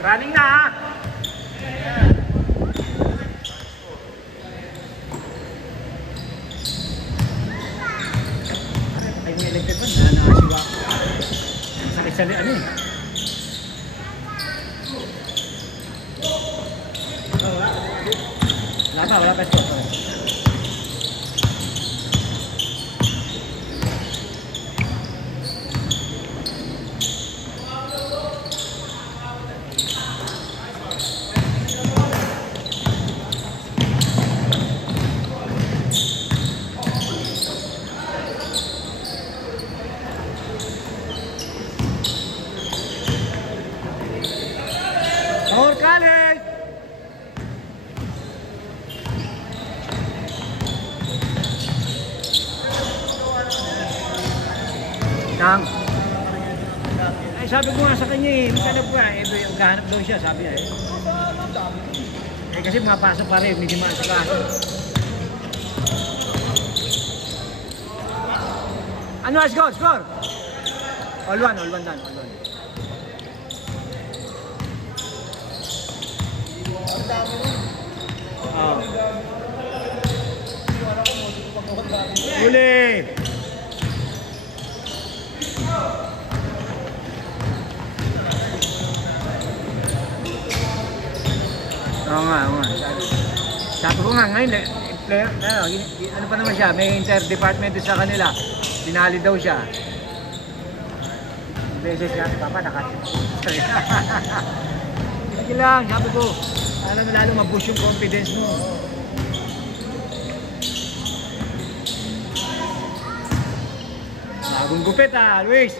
Running na ha. Ay, may electric ba? Nakasiwa. Sakit sa ano eh. Wala pa ito. Nang. Ay, sabi ko nga sa kanya eh, maghanap ka, eh, maghanap daw siya, sabi niya eh. Eh kasi mapasok pa rin, hindi maasok ka. Ano, score, score? All one done, all one. Oh. Huli! Oo nga. Sabi ko nga ngayon, player, ano pa naman siya, may inter-department sa kanila. Pinali daw siya. Beses nga, papa, Sige lang, sabi ko, lalo mag-boost yung confidence mo. Bagong gupit ah, Luis.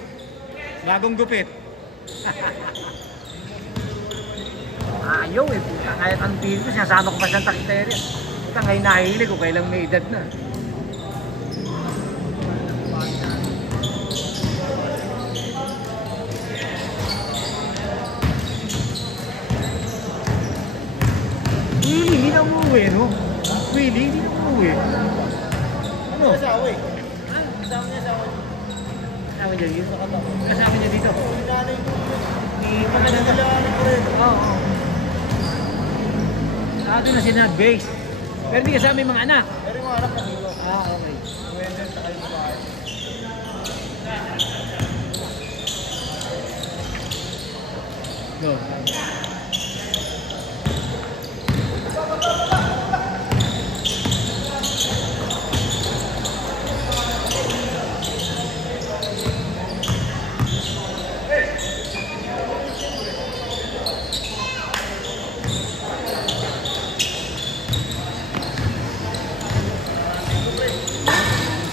Bagong gupit. Ayaw eh, puta. Kahit ang pili ko, sinasama ko pa siyang takiterya. Puta, ngayon nahilig ko, kailang may edad na. Willie, hindi na umuwi, no? Willie, hindi na umuwi. Ano? Kasama eh. Kasama niya sa akin. Kasama niya dito? Kasama niya dito? Pinanay ko. Pinanay ko rin. Oo. Ato na si Nag-base. Pero hindi kasama yung mga anak. Pero yung mga anak na dito. Ah, okay. Wender sa kayo bahay. Go.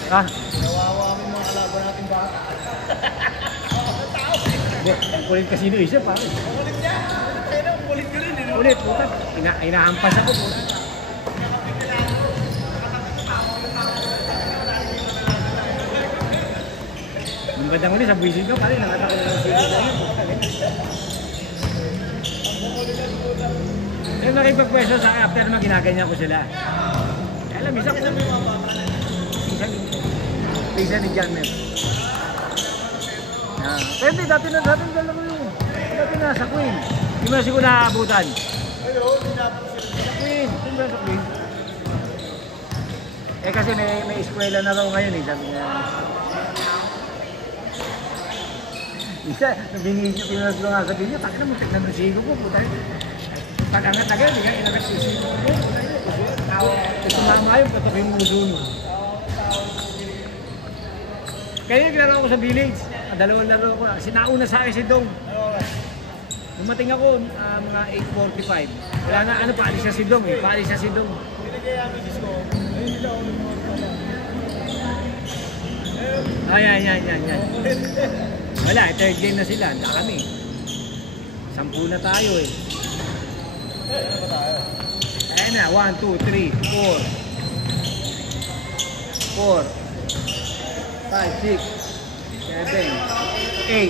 Ah? Nawawa mo mga kalaban natin baka. Ang kulit kasi doon isa pare. Ang kulit niya. Kaya ang kulit nyo rin. Ulit, puta. Inahampas ako po. Nung bandang ulit sa buwisit ko pare, nakatakot ng buwisit ko. Yung nakipagpwesto sa akin after naman ginaganyan ko sila. Alam, isa ko. Isa ni John Mep. Pero hindi, dati dalawa yun. Dati na sa Queen. Hindi mo na siguro nakaabutan. Ayun, dinapos sila. Sa Queen. Sino sa Queen? Eh kasi may eskwela na raw ngayon eh. Sabi niya. Isa, pinag nga sabihin niya, takina mo tignan ng sigo ko. Pag-angat agad, hindi ka inagat yung sigo ko. Tumama yun, patabi yung muso nun. Kaya naglaro ako sa village. Dalawang laro ko. Sinauna sa akin si Dong. Dumating ako mga 8:45. Wala na, ano, paalis na si Dong eh. Paalis na si Dong. Binigay ang misis ko. Ayun nila ako ng mga pala. Yan. Wala, third game na sila. Handa kami. 10 na tayo eh. Ano ba tayo? Ayan na, 1, 2, 3, 4, 5, 6, 7, 8. Ay.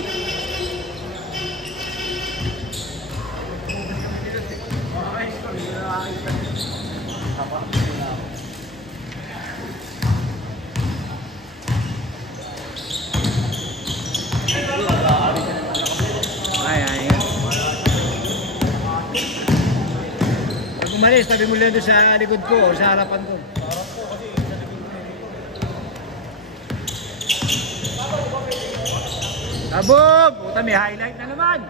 umalis, tabi mo lang doon sa likod ko o sa harapan ko. Harap ko kasi sa likod ko dito. Kabog! Puta, may highlight na naman.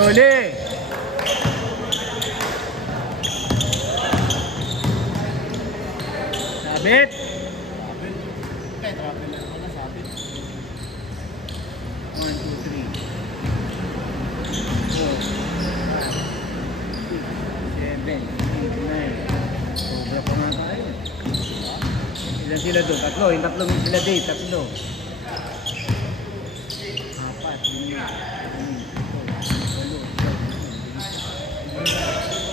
Uli! Sabit! Kaya travel na ako nasabi. 1, 2, 3 4 5 6 7 8 9 sobra pa nga tayo. Ilan sila doon? Tatlo. Yung tatlo sila date. Tatlo. 4 5 6 7 8 9 10 11 12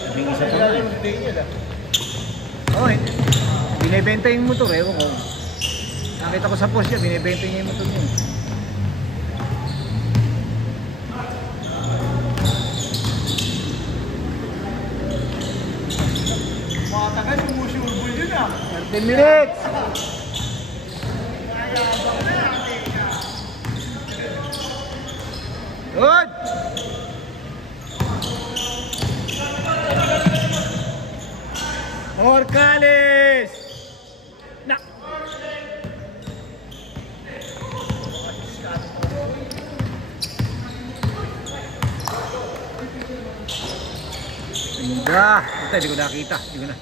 Sabing isa pa Kaya nga. yung Daniel ah. Oo, binibenta yung motor eh. Ewan ko. Nakita ko sa post niya, binibenta niya yung motor niya. Mga tagal sumusulbol yun ah. 30 minutes! Good! Orcales! Na! Ganda! Ito, hindi ko nakita. Hindi ko na.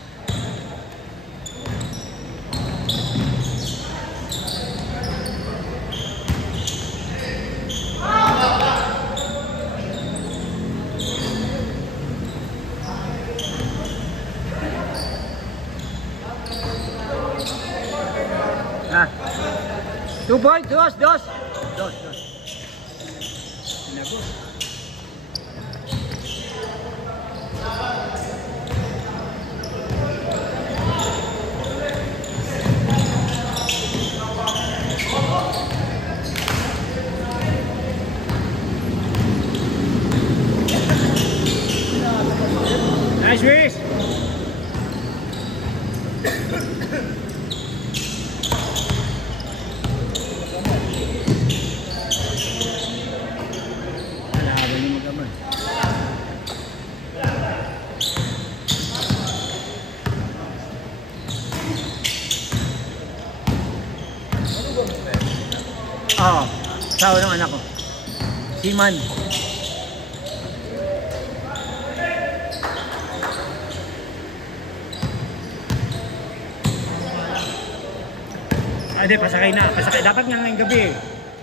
Ah. 2 points, dos. Naku. Nice race. Alaban yung mag-aman. Oo, asawa ng anak ko. Siman. Hindi, pasakay na. Pasakay. Dapat nga ngayong gabi eh.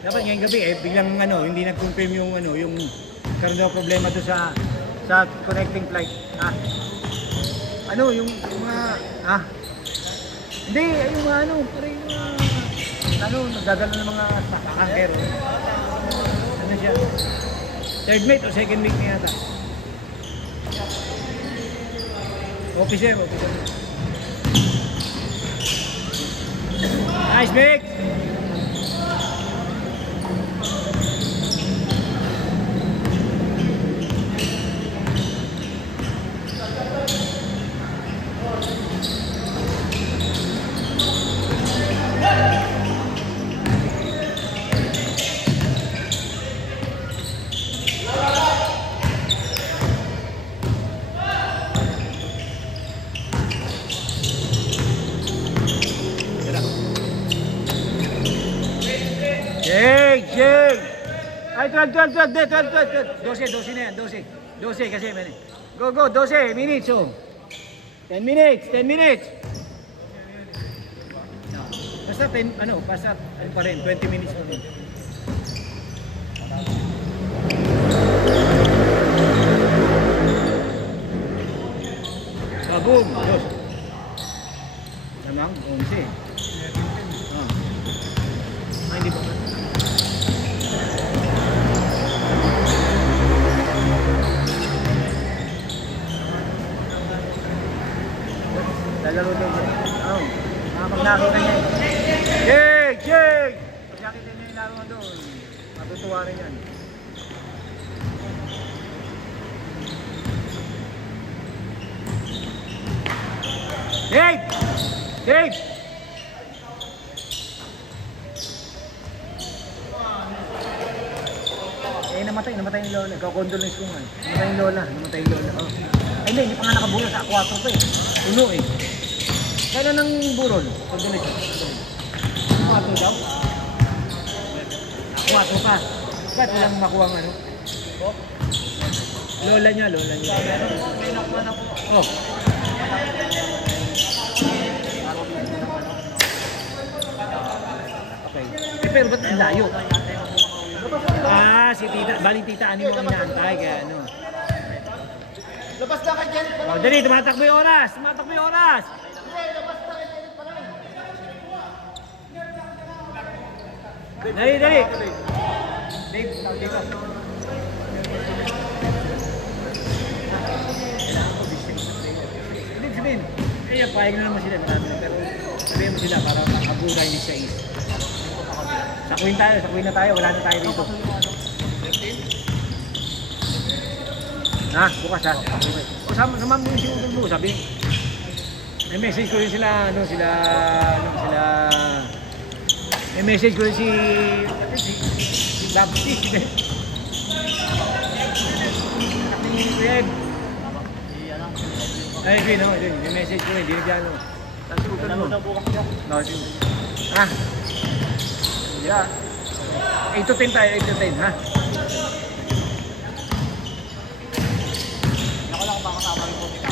Dapat ngayong gabi eh. Biglang hindi nag-confirm yung yung karoon daw problema doon sa connecting flight. Yung mga, hindi, yung parang nagdadala ng mga anchor. Ano siya? Third mate o second mate niya yata? Officer. Nice, Big! Jake! Ay, 12 na yan, 12 kasi, go, 12 minutes, oh. 10 minutes. Basta pa rin, 20 minutes pa rin. Boom! Dos. Namang, 11. Hindi ba? Lalaro daw siya. Pag nakita niya. Jake! Pag nakita niya yung laro doon, matutuwa rin yan. Dave! Dave! Namatay yung lola. Kakondolence ko nga. Namatay yung lola. Oh. Ay hindi pa nga nakaburol sa aquato pa eh. Puno eh. Kailan ng burol? Condolence. Aquato daw? Aquato pa. Ba't walang makuha ng ano? Lola niya. May nakuha na po. Oh. Okay. Pero ba't ang layo? Si tita, bali tita, ano mo ang inaantay, kaya ano. Labas na kay Janet pa lang. Dali, tumatakbo yung oras! Labas na kay Janet pa lang. Dali! Dave, dito. Sabihin, payag na naman sila, marami na, pero sabihin mo sila para makaburay ni siya is. Sakuin na tayo, wala na tayo dito. Bukas ha. O sama mo yung sinunod mo, sabi. May message ko rin sila, may message ko rin si Labsi. Kuya. Ay, may message ko rin, hindi na tapos kutan mo. Yeah. 8 to 10 tayo, 8 to 10, ha? Ako lang makakasama rin po kita.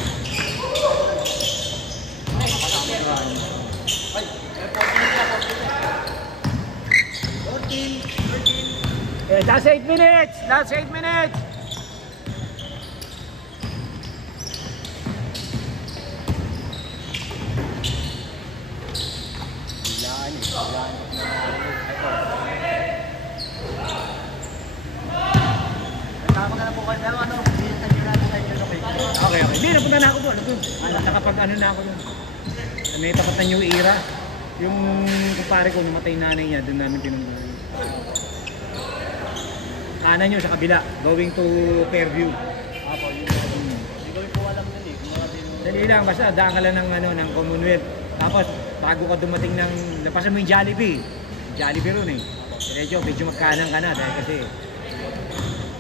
Ay, 14. Last 8 minutes! Last 8 minutes! Okay. Hindi, napunta na ako doon. Nakapag-ano na ako doon. May tapat na New Era. Yung kumpare ko, namatay nanay niya, doon namin pinanggulo. Kanan nyo sa kabila, going to Fairview. Apo, yun. Hindi ko po alam nun eh. Dali lang, basta daan ka lang ng Commonwealth. Tapos, bago ka dumating ng, napasan mo yung Jollibee. Jollibee ron eh. Medyo magkanan ka na dahil kasi,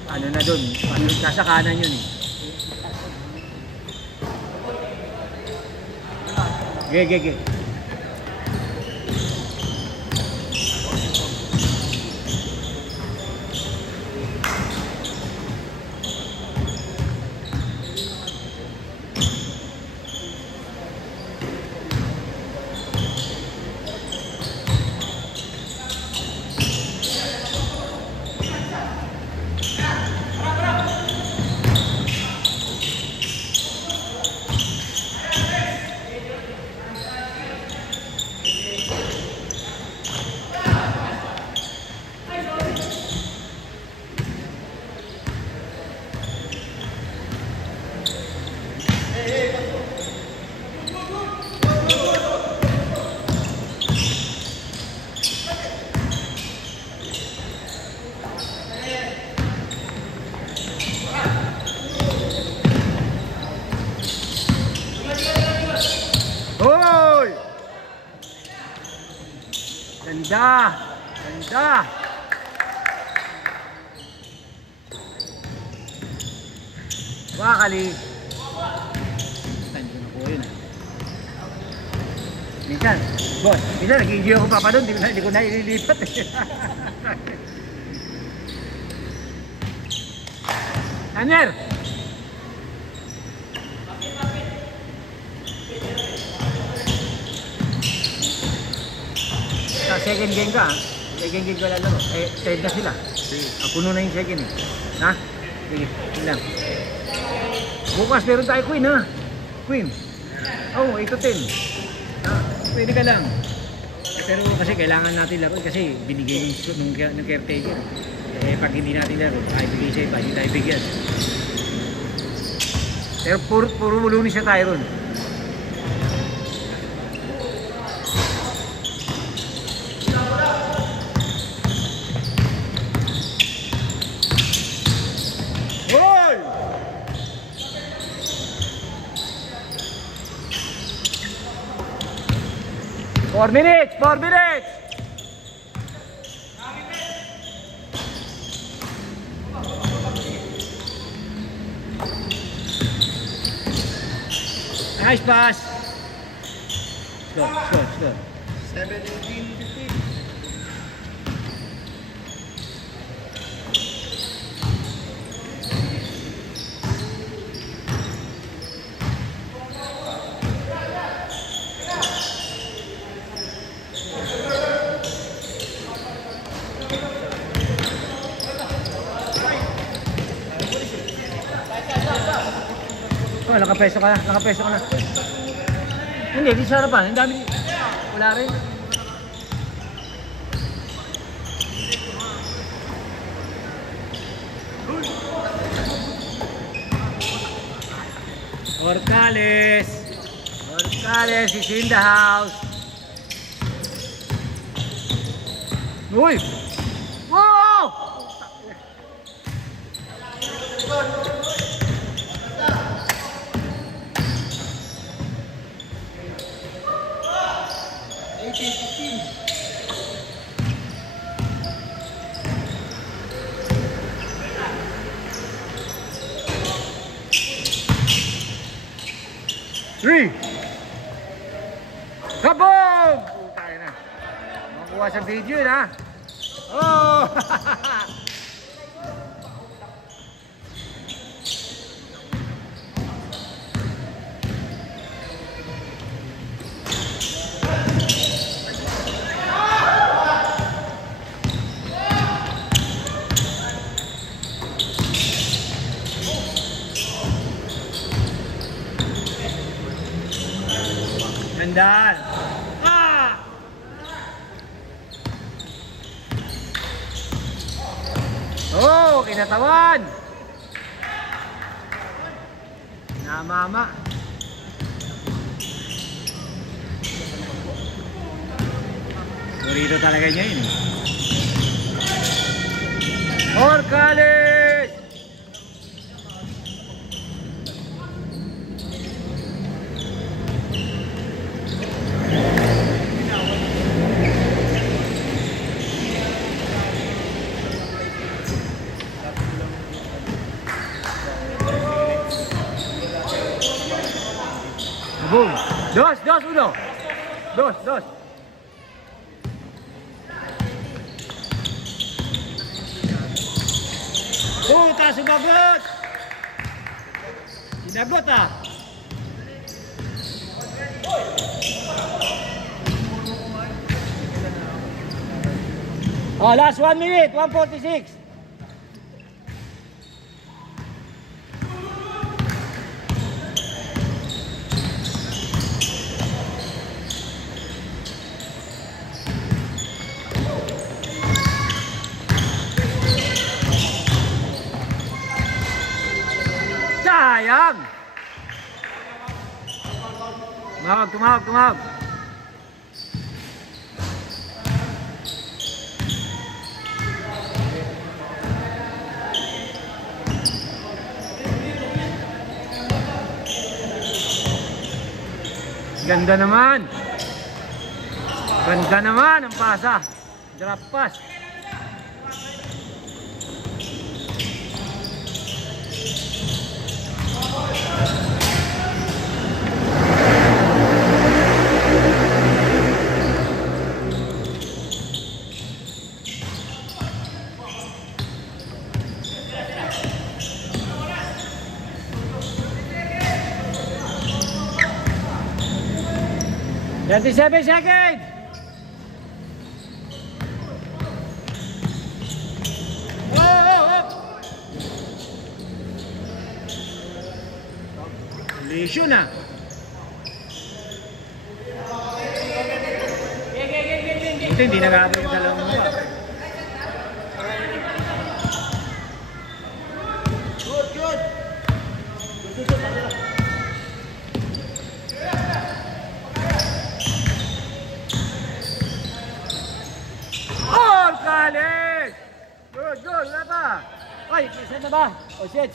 ano na doon, nasa kanan yun eh. Ge. Ganda! Wakali. Tanda na po yun. Minsan, boss, nag-i-enjoy ako pa doon, hindi ko na ililipat. Tanner! Sa second game ka, second game ka lalaro. Tied na sila. Puno na yung second eh. Ha? Sige, yun lang. Bukas meron tayo Queen ha? Queen. Oh, 8 to 10. Pwede ka lang. Pero kasi kailangan natin laro kasi binigay ng caretaker. Pag hindi natin laro, ay bigay sa iba, hindi tayo bigyan. Pero puro lunis na tayo ron. 4 minutes! 4 minutes! Nice pass! Score. 17-15. Oh, nakapeso ka na. Hindi, di sa harapan. Ang dami. Wala rin. Orcales is in the house. Uy! Wow! Three! Kabog! Putay na. Makuha sa video yun ha. Oh! Gandaan. Ah! Oh, kinatawan. Namama. Burrito talaga niya yun. Orcales! Boom. Dos, uno. Dos. Puta, sumagot. Sinagot ah. Oh, last 1 minute, 1:46. Sayang! Tumawag. Ganda naman ang pasa. Drop pass. Thirty-7 seconds. Lisyo na. Ito hindi nag-aabot yung dalawang mukha. Good. Orcales! Good, wala pa. Ay, isa na ba? Oh, shit.